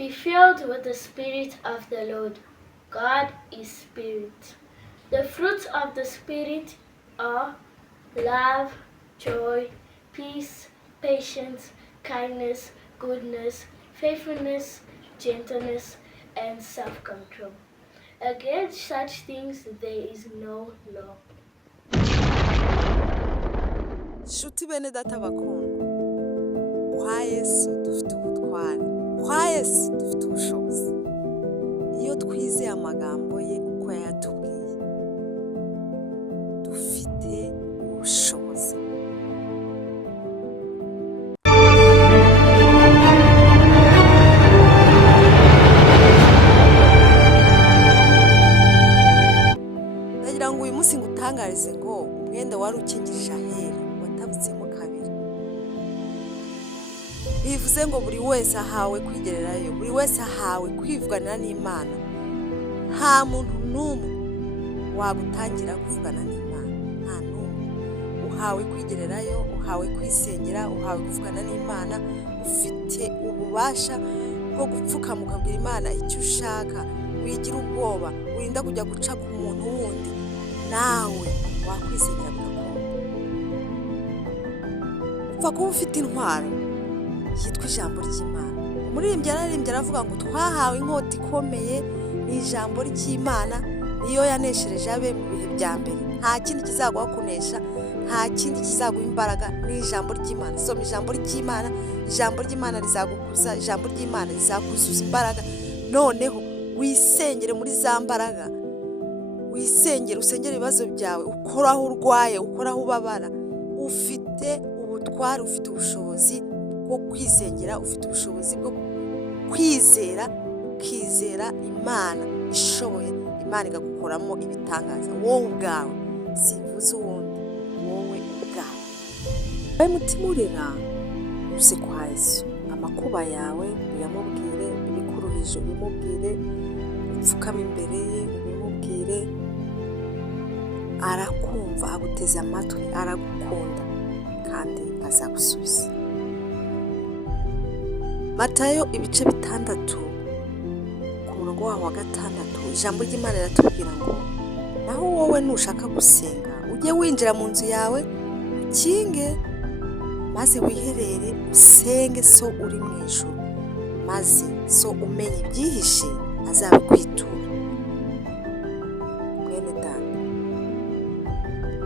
Be filled with the Spirit of the Lord. God is Spirit. The fruits of the Spirit are love, joy, peace, patience, kindness, goodness, faithfulness, gentleness, and self-control. Against such things there is no law. Shuti bene data bakundwa, kwa Yesu dufite ubutware, kwa Yesu dufite ubushobozi. Iyo twizeye amagambo ye uko yatubwiye, dufite ubushobozi. Ndagira ngo uyu munsi ngutangarize ngo umwenda wari ukingirije ahera watabutsemo kabiri. Bivuze ngo buri wese ahawe kwigererayo, buri wese ahawe kwivuganira n'Imana. Nta muntu n'umwe wagutangira kuvugana n'Imana, nta n'umwe. Uhawe kwigererayo, uhawe kwisengera, uhawe kuvugana n'Imana, ufite ububasha bwo gupfukama ukabwira Imana icyo ushaka, wigira ubwoba, wirinda kujya guca ku muntu wundi, nawe wakwisengera bigakunda. Upfa kuba ufite intwaro yitwa ijambo ry'Imana. Umuririmbyi yararimbye aravuga ngo twahawe inkota ikomeye n'ijambo ry'Imana, niyo yaneshereje abe mu bihe bya mbere. Nta kindi kizaguha kunesha, nta kindi kizaguha imbaraga, ni ijambo ry'Imana. Soma ijambo ry'Imana, ijambo ry'Imana rizagukuza, ijambo ry'Imana rizakuzuza imbaraga. Noneho wisengere muri za mbaraga, wisengere, usengere ibibazo byawe, ukora aho urwaye, ukora aho ubabara. Ufite ubutware, ufite ubushobozi bwo kwisengera, ufite ubushobozi bwo kwizera, ukizera Imana ishoboye, Imana igagukoramo ibitangaza wowe ubwawe, sivuze uwundi, wowe ubwawe. Wowe mutima urera, uze kwa Yesu, amakuba yawe uyamubwire, ibikuruhije ubimubwire, upfukame imbere ye ubimubwire. Arakumva, aguteze amatwi, aragukunda kandi azagusubiza. Matayo ibice 6 ku murongo waho wa 6, ijambo ry'Imana riratubwira ngo naho wowe nushaka gusenga ujye winjira mu nzu yawe ukinge, maze wiherere usenge so uri mu ijuru, maze so umenye ibyihishe azabikwitura. Mwene data,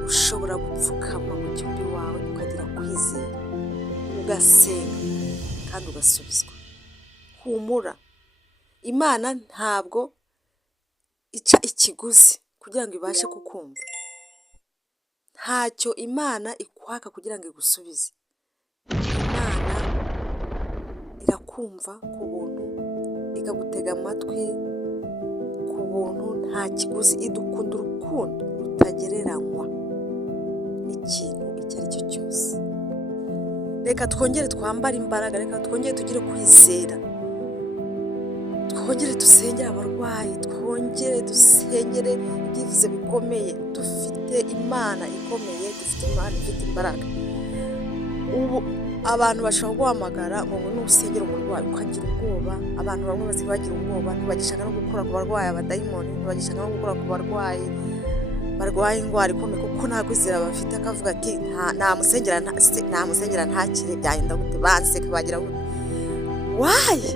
ushobora gupfukama mu cyumba iwawe ukagira kwizera, ugasenga kandi ugasubizwa. Humura, Imana ntabwo ica ikiguzi kugira ngo ibashe kukumva. Ntacyo Imana ikwaka kugira ngo igusubize. Imana irakumva ku buntu, ikagutega amatwi ku buntu, nta kiguzi. Idukunda urukundo rutagereranywa n'ikintu icyo ari cyo cyose. Reka twongere twambare imbaraga, reka twongere tugire kwizera, twongere dusengere abarwayi, twongere dusengere ibyifuzo bikomeye. Dufite Imana ikomeye, dufite Imana ifite imbaraga. Ubu abantu bashobora guhamagara ngo nusengere umurwayi ukagira ubwoba. Abantu bamwe bagira ubwoba, ntibagishaka no gukora ku barwayi abadayimoni, ntibagishaka no gukora ku barwayi barwaye indwara ikomeye kuko nta kwizera bafite. Akavuga ati namusengera ntakire, byagenda gute, banseka bagira gute. Wayi,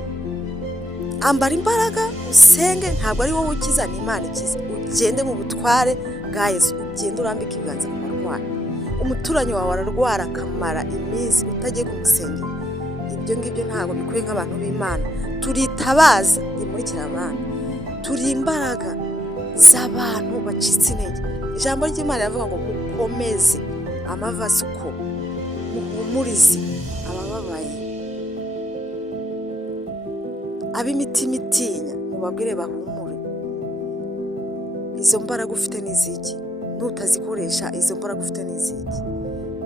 ambara imbaraga usenge. Ntabwo ari wowe ukiza, ni Imana ikiza. Ugende mu butware bwa Yesu, ugende urambike ibiganza ku barwayi. Umuturanyi wawe ararwara akamara iminsi utagiye kumusengera, ibyo ngibyo ntabwo bikwiye nk'abantu b'Imana. Turitabaza imurikira abantu, turi imbaraga z'abantu bacitse intege. Ijambo ry'Imana rivuga ngo mukomeze amavasuko, muhumurize abababaye, ab'imitima itinya mubabwire bahumure. Izo mbaraga ufite n'iziki, nutazikoresha izo mbaraga ufite n'iziki.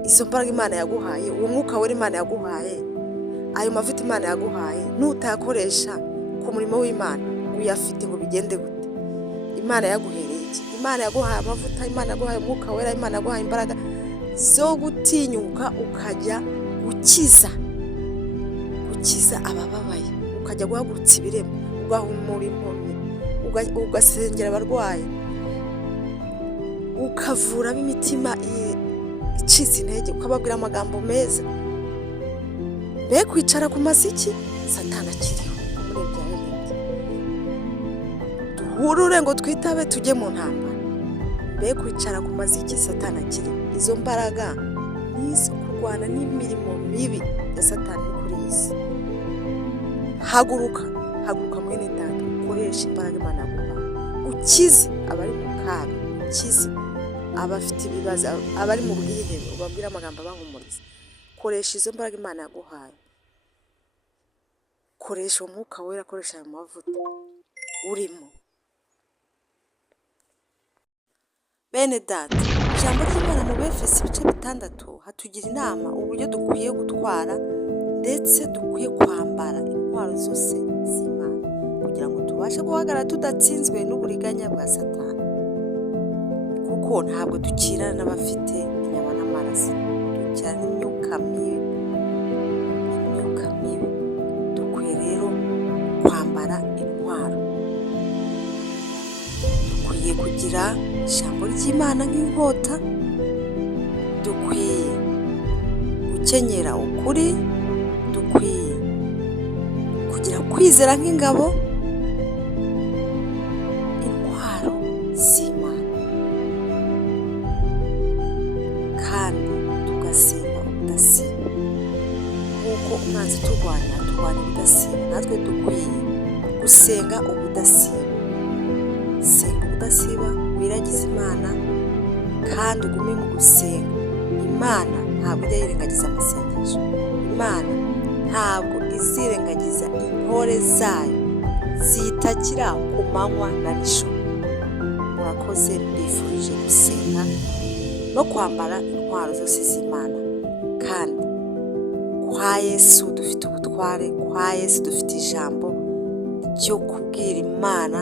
Izo mbaraga Imana yaguhaye, uwo mwuka wera Imana yaguhaye, ayo mavuta Imana yaguhaye, nutayakoresha ku murimo w'Imana uyafite ngo bigende gute? Imana yaguhereye iki? Imana yaguhaye amavuta, Imana yaguhaye umwuka wera, Imana yaguhaye imbaraga zo gutinyuka ukajya gukiza abababaye, ukajya guhagurutsa ibirema, ugahumura impumyi, ugasengera abarwayi, ukavura ab'imitima icitse intege, ukababwira amagambo meza. Mbe kwicara ku maziki Satani akiriho. Umuririmbyi yaririmbye, duhurure ngo twitabe tujye mu ntambara. Mbe kwicara ku maziki Satani akiriho. Izo mbaraga ni izo kurwana n'imirimo mibi ya Satani kuri iyi si. Haguruka mwene data, ukoresha imbaraga Imana yaguhaye, ukize abari mu kaga, ukize abafite ibibazo, abari mu bwihebe, ubabwire amagambo abahumuriza. Koresha izo mbaraga Imana yaguhaye, koresha umwuka wera, koresha ayo mavuta urimo. Bene data, ijambo ry'Imana mu Befeso ibice 6 hatugira inama uburyo dukwiye gutwara ndetse dukwiye kwambara intwaro zose z'Imana kugira ngo tubashe guhagarara tudatsinzwe n'uburiganya bwa Satani, kuko ntabwo dukirana n'abafite inyama n'amaraso, dukirana n'imyuka mibi. Dukwiye rero kwambara intwaro, dukwiye kugira ijambo ry'Imana nk'inkota, dukwiye gukenyera ukuri, dukwiye kugira kwizera nk'ingabo, intwaro z'Imana, kandi tugasenga ubudasiba. Nk'uko umwanzi turwanya ubudasiba, natwe dukwiye gusenga ubudasiba. Senga ubudasiba, wiragize Imana kandi ugume mu gusenga. Imana ntabwo ijya yirengagiza amasengesho. Imana ntabwo izirengagiza intore zayo zitakira ku manywa na nijoro. Murakoze, mbifurije gusenga no kwambara intwaro zose z'Imana, kandi kwa Yesu dufite ubutware, kwa Yesu dufite ijambo ryo kubwira Imana.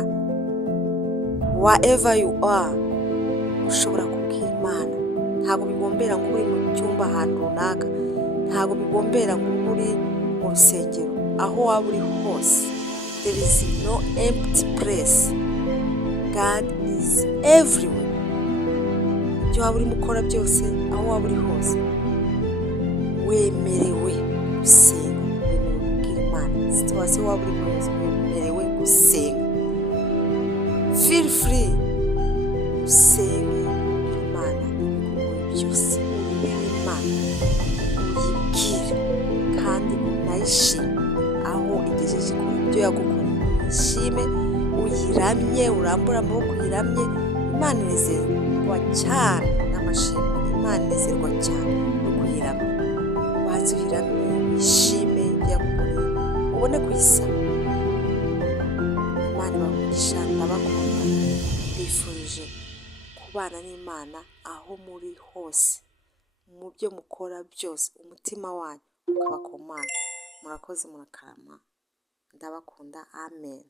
Wherever you are, ushobora kubwira Imana. Ntabwo bigombera ngo uri mu cyumba ahantu runaka, ntabwo bigombera ngo uri mu rusengero. Aho waba uri hose, there is no empty place. God is everywhere. Ibyo waba urimo ukora byose, aho waba uri hose, wemerewe gusenga, wemerewe kubwira Imana. Situwasiyo waba urimo yose, wemerewe gusenga. Feel free, usenge Imana ibikugoye byose, ubibere Imana, uyibwire kandi unayishime aho igejeje ku byo yagukoreye. Uyishime, uyiramye, urambure amaboko uyiramye. Imana inezerwa cyane n'amashimwe, Imana inezerwa cyane no kuyiramya. Waza uyiramye, uyishime ibyo yagukoreye, ubone kuyisaba. Imana ibamugisha, ndabakunda. Mbifurije kubana n'Imana aho muri hose, mu byo mukora byose, umutima wanyu ukaba ku Mana. Murakoze, murakarama, ndabakunda. Amen.